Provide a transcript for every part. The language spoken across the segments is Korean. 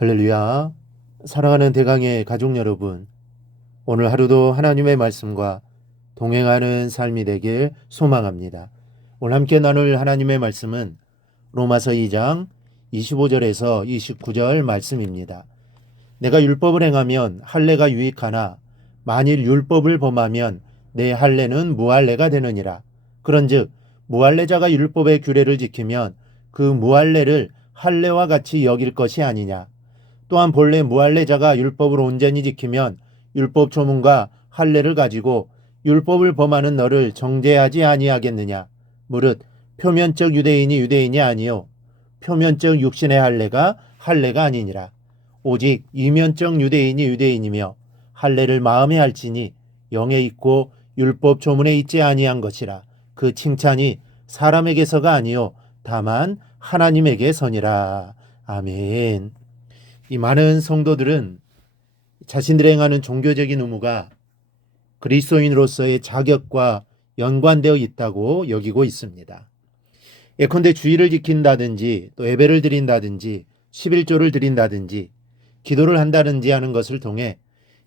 할렐루야. 사랑하는 대강의 가족 여러분, 오늘 하루도 하나님의 말씀과 동행하는 삶이 되길 소망합니다. 오늘 함께 나눌 하나님의 말씀은 로마서 2장 25절에서 29절 말씀입니다. 내가 율법을 행하면 할례가 유익하나 만일 율법을 범하면 내 할례는 무할례가 되느니라. 그런즉 무할례자가 율법의 규례를 지키면 그 무할례를 할례와 같이 여길 것이 아니냐. 또한 본래 무할례자가 율법을 온전히 지키면 율법 조문과 할례를 가지고 율법을 범하는 너를 정죄하지 아니하겠느냐. 무릇 표면적 유대인이 유대인이 아니요 표면적 육신의 할례가 할례가 아니니라. 오직 이면적 유대인이 유대인이며 할례를 마음에 할지니 영에 있고 율법 조문에 있지 아니한 것이라. 그 칭찬이 사람에게서가 아니요 다만 하나님에게서니라. 아멘. 이 많은 성도들은 자신들이 행하는 종교적인 의무가 그리스도인으로서의 자격과 연관되어 있다고 여기고 있습니다. 예컨대 주의를 지킨다든지 또 예배를 드린다든지 11조를 드린다든지 기도를 한다든지 하는 것을 통해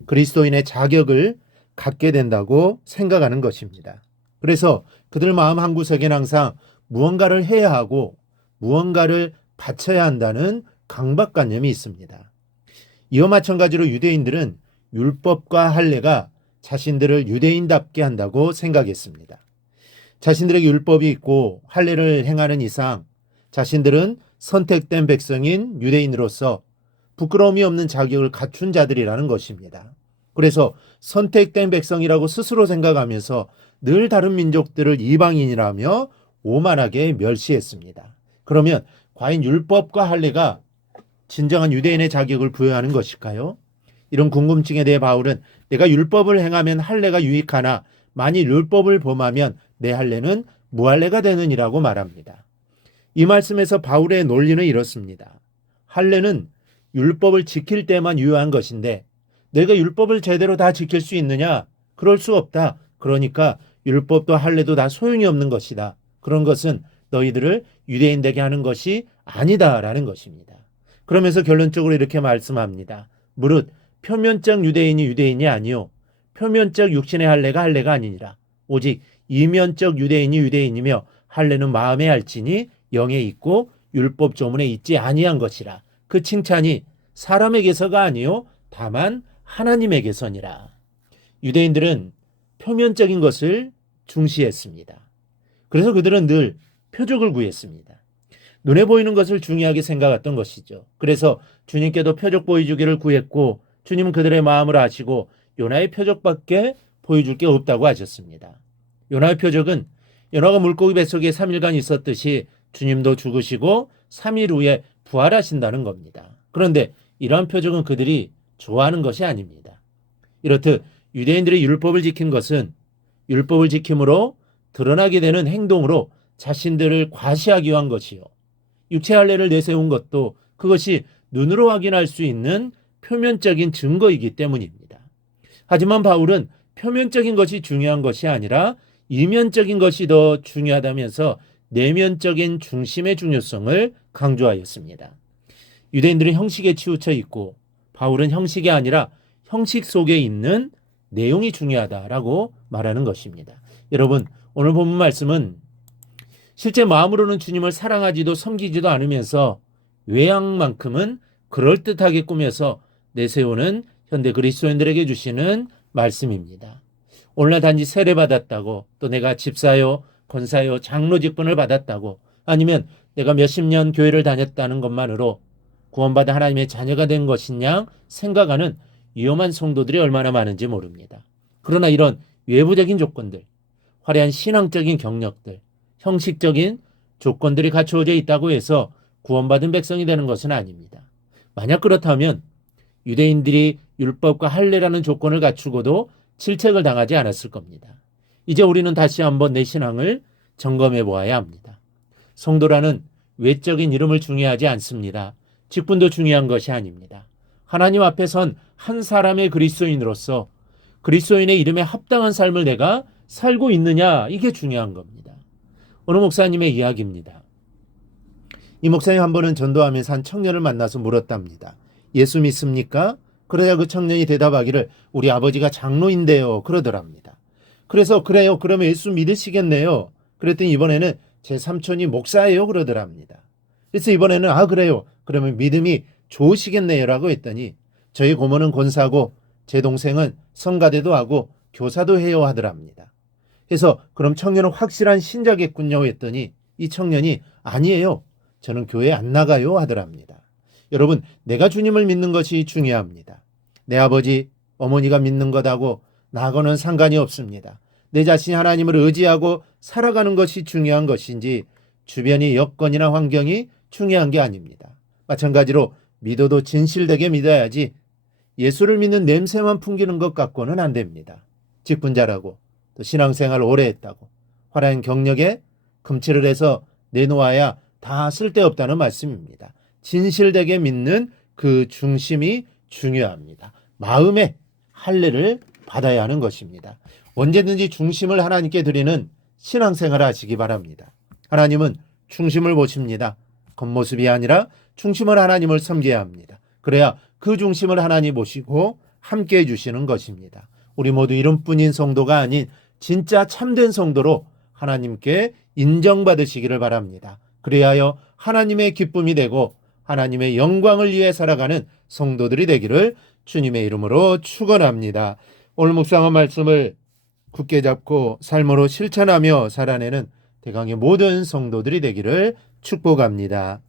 그리스도인의 자격을 갖게 된다고 생각하는 것입니다. 그래서 그들 마음 한구석에는 항상 무언가를 해야 하고 무언가를 바쳐야 한다는 강박관념이 있습니다. 이와 마찬가지로 유대인들은 율법과 할례가 자신들을 유대인답게 한다고 생각했습니다. 자신들에게 율법이 있고 할례를 행하는 이상 자신들은 선택된 백성인 유대인으로서 부끄러움이 없는 자격을 갖춘 자들이라는 것입니다. 그래서 선택된 백성이라고 스스로 생각하면서 늘 다른 민족들을 이방인이라며 오만하게 멸시했습니다. 그러면 과연 율법과 할례가 진정한 유대인의 자격을 부여하는 것일까요? 이런 궁금증에 대해 바울은 내가 율법을 행하면 할례가 유익하나 만일 율법을 범하면 내 할례는 무할례가 되느니라고 말합니다. 이 말씀에서 바울의 논리는 이렇습니다. 할례는 율법을 지킬 때만 유효한 것인데 내가 율법을 제대로 다 지킬 수 있느냐? 그럴 수 없다. 그러니까 율법도 할례도 다 소용이 없는 것이다. 그런 것은 너희들을 유대인 되게 하는 것이 아니다라는 것입니다. 그러면서 결론적으로 이렇게 말씀합니다. 무릇 표면적 유대인이 유대인이 아니요 표면적 육신의 할례가 할례가 아니니라. 오직 이면적 유대인이 유대인이며 할례는 마음에 할지니 영에 있고 율법 조문에 있지 아니한 것이라. 그 칭찬이 사람에게서가 아니요 다만 하나님에게서니라. 유대인들은 표면적인 것을 중시했습니다. 그래서 그들은 늘 표적을 구했습니다. 눈에 보이는 것을 중요하게 생각했던 것이죠. 그래서 주님께도 표적 보여주기를 구했고 주님은 그들의 마음을 아시고 요나의 표적밖에 보여줄 게 없다고 하셨습니다. 요나의 표적은 요나가 물고기 뱃속에 3일간 있었듯이 주님도 죽으시고 3일 후에 부활하신다는 겁니다. 그런데 이러한 표적은 그들이 좋아하는 것이 아닙니다. 이렇듯 유대인들이 율법을 지킨 것은 율법을 지킴으로 드러나게 되는 행동으로 자신들을 과시하기 위한 것이요. 육체 할례를 내세운 것도 그것이 눈으로 확인할 수 있는 표면적인 증거이기 때문입니다. 하지만 바울은 표면적인 것이 중요한 것이 아니라 이면적인 것이 더 중요하다면서 내면적인 중심의 중요성을 강조하였습니다. 유대인들은 형식에 치우쳐 있고 바울은 형식이 아니라 형식 속에 있는 내용이 중요하다라고 말하는 것입니다. 여러분, 오늘 본문 말씀은 실제 마음으로는 주님을 사랑하지도 섬기지도 않으면서 외양만큼은 그럴듯하게 꾸며서 내세우는 현대 그리스도인들에게 주시는 말씀입니다. 오늘날 단지 세례받았다고 또 내가 집사요, 권사요, 장로 직분을 받았다고 아니면 내가 몇십 년 교회를 다녔다는 것만으로 구원받아 하나님의 자녀가 된 것이냐 생각하는 위험한 성도들이 얼마나 많은지 모릅니다. 그러나 이런 외부적인 조건들, 화려한 신앙적인 경력들, 형식적인 조건들이 갖추어져 있다고 해서 구원받은 백성이 되는 것은 아닙니다. 만약 그렇다면 유대인들이 율법과 할례라는 조건을 갖추고도 질책을 당하지 않았을 겁니다. 이제 우리는 다시 한번 내 신앙을 점검해 보아야 합니다. 성도라는 외적인 이름을 중요하지 않습니다. 직분도 중요한 것이 아닙니다. 하나님 앞에 선 한 사람의 그리스도인으로서 그리스도인의 이름에 합당한 삶을 내가 살고 있느냐, 이게 중요한 겁니다. 어느 목사님의 이야기입니다. 이 목사님 한 번은 전도하면서 한 청년을 만나서 물었답니다. 예수 믿습니까? 그러자 그 청년이 대답하기를 우리 아버지가 장로인데요. 그러더랍니다. 그래서 그래요. 그러면 예수 믿으시겠네요. 그랬더니 이번에는 제 삼촌이 목사예요. 그러더랍니다. 그래서 이번에는 그래요. 그러면 믿음이 좋으시겠네요라고 했더니 저희 고모는 권사고 제 동생은 성가대도 하고 교사도 해요 하더랍니다. 그래서 그럼 청년은 확실한 신자겠군요 했더니 이 청년이 아니에요. 저는 교회 안 나가요 하더랍니다. 여러분, 내가 주님을 믿는 것이 중요합니다. 내 아버지, 어머니가 믿는 것하고 나하고는 상관이 없습니다. 내 자신이 하나님을 의지하고 살아가는 것이 중요한 것인지 주변의 여건이나 환경이 중요한 게 아닙니다. 마찬가지로 믿어도 진실되게 믿어야지 예수를 믿는 냄새만 풍기는 것 갖고는 안 됩니다. 직분 잘하고 또 신앙생활 오래 했다고 화려한 경력에 금치를 해서 내놓아야 다 쓸데없다는 말씀입니다. 진실되게 믿는 그 중심이 중요합니다. 마음의 할례를 받아야 하는 것입니다. 언제든지 중심을 하나님께 드리는 신앙생활을 하시기 바랍니다. 하나님은 중심을 보십니다. 겉모습이 아니라 중심을 하나님을 섬겨야 합니다. 그래야 그 중심을 하나님 보시고 함께 해주시는 것입니다. 우리 모두 이름뿐인 성도가 아닌 진짜 참된 성도로 하나님께 인정받으시기를 바랍니다. 그리하여 하나님의 기쁨이 되고 하나님의 영광을 위해 살아가는 성도들이 되기를 주님의 이름으로 축원합니다. 오늘 묵상한 말씀을 굳게 잡고 삶으로 실천하며 살아내는 대강의 모든 성도들이 되기를 축복합니다.